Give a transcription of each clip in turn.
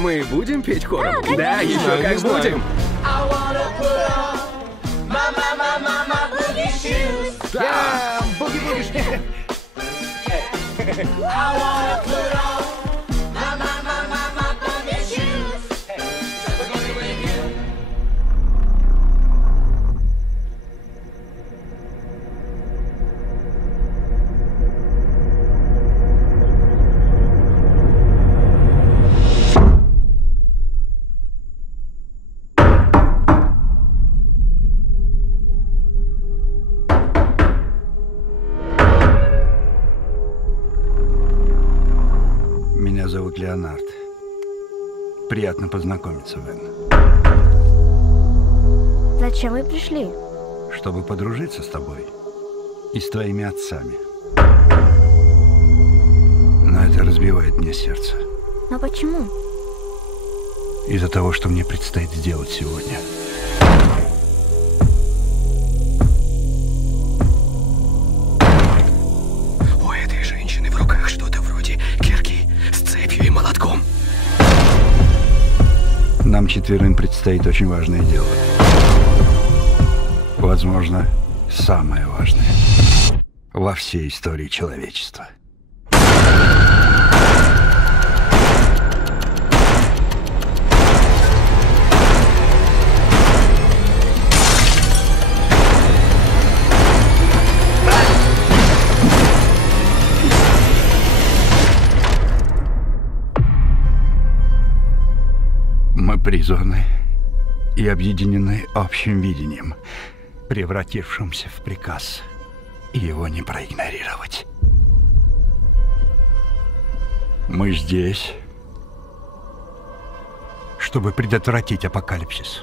мы будем петь хором? Да, еще как будем. Да, буги-буги. Меня зовут Леонард. Приятно познакомиться, Вен. Зачем вы пришли? Чтобы подружиться с тобой и с твоими отцами. Но это разбивает мне сердце. Но почему? Из-за того, что мне предстоит сделать сегодня. У этой женщины в руках что-то вроде кирки с цепью и молотком. Нам четверым предстоит очень важное дело. Возможно, самое важное во всей истории человечества. Мы призваны и объединены общим видением, превратившимся в приказ, и его не проигнорировать. Мы здесь, чтобы предотвратить апокалипсис.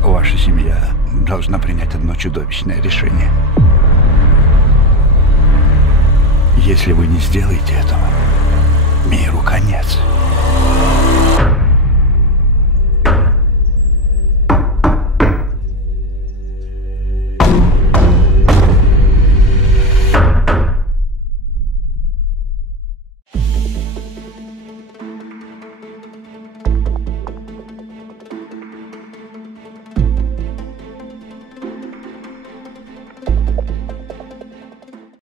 Ваша семья должна принять одно чудовищное решение. Если вы не сделаете этого,